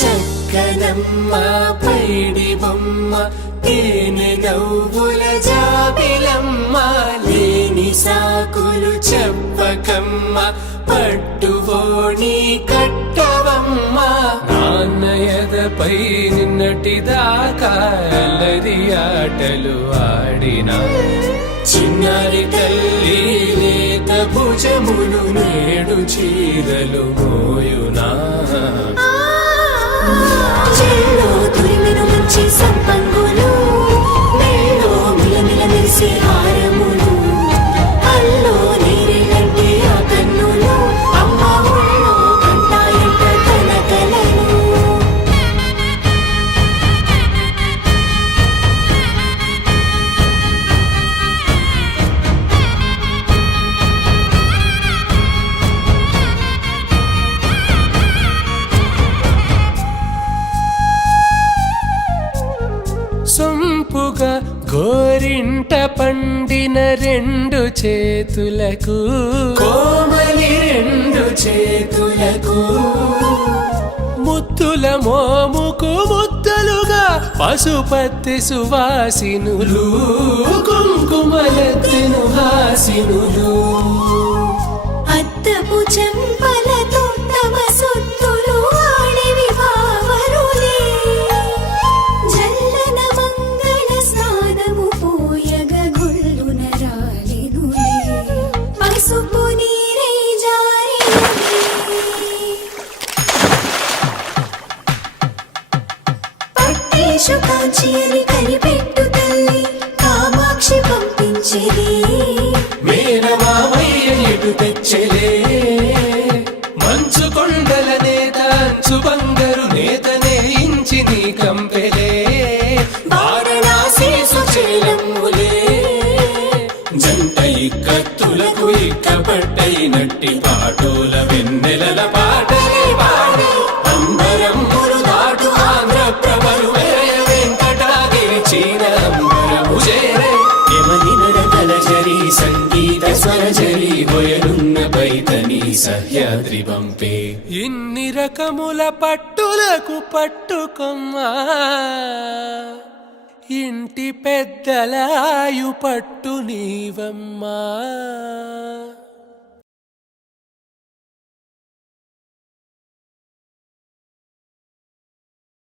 చక్కనమ్మ పైడి బొమ్మ తేనె నవ్వుల జాబిలమ్మ లేని సాకులు చెప్పకమ్మ పట్టువోణి కట్టవమ్మ నాన్నయదపై నిన్నటిదాకా అల్లరి ఆటలు ఆడినా చిన్నారి తల్లి లేత భుజములు నేడు చీరలు మోయునా చెల్లో తురిమిను మంచి సంపంగులు మెల్లో మిలమిల మెరిసే హారములు అల్లో నీరెలంటే ఆ కన్నులు అమ్మ ఒళ్ళో కంటాయంట తన కలను సొంపుగా గోరింట పండిన రెండు చేతులకు కోమలి రెండు చేతులకు ముత్తుల మోముకు ముద్దలుగా పశుపతి సువాసినులు కుంకుమలెత్తిను హాసినులు అద్దపు చెంపలతో తమ సొత్తులు ఆడివి బావరులే జల్లన మంగళ స్నానము పోయగ గుళ్ళున రాలినులే పసుపు నీరై జారినులే పట్టేశు కాంచి అని కనిపెట్టు తల్లి కామాక్షి పంపించేది మేనమామయ్య ఎటు తెచ్చలే మంచు కొండల నేత అంచు బంగారు నేతనే ఇంచి నీ కంపెలే వారణాసి సుచేలమ్ములే జంట ఇక్కత్తులకు ఇక్కపట్టైనట్టి పాటోల వెన్నెలల పాటలే పాడే అంబరమ్ములు దాటు ఆంధ్ర ప్రభలు వేయ వెంకటాగిరి చీన అంబరము చేరే యమనినరకలజరి సంగీత స్వరజరి హొయలున్న పైతని సహ్యాద్రి పంపే ఇన్ని రకముల పట్టులకు పట్టుకొమ్మా ఇంటి పెద్దలాయు పట్టు నీవమ్మా.